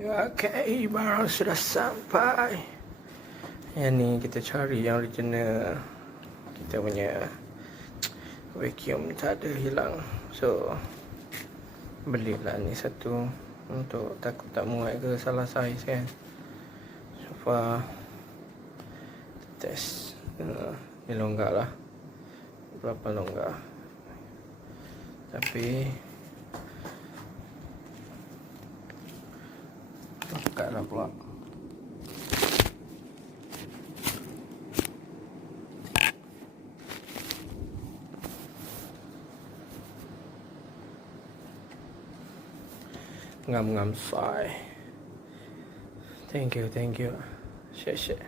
Okay, barang sudah sampai. Yang ni kita cari yang original. Kita punya vacuum tak ada hilang. So belilah ni satu untuk takut tak muat ke salah saiz kan. So far test ni longgar lah. Berapa longgar. Tapi buka lah pula. Ngam-ngam sai. Thank you. Share.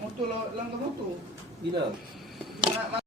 Motor langkah motor. Bila? Nak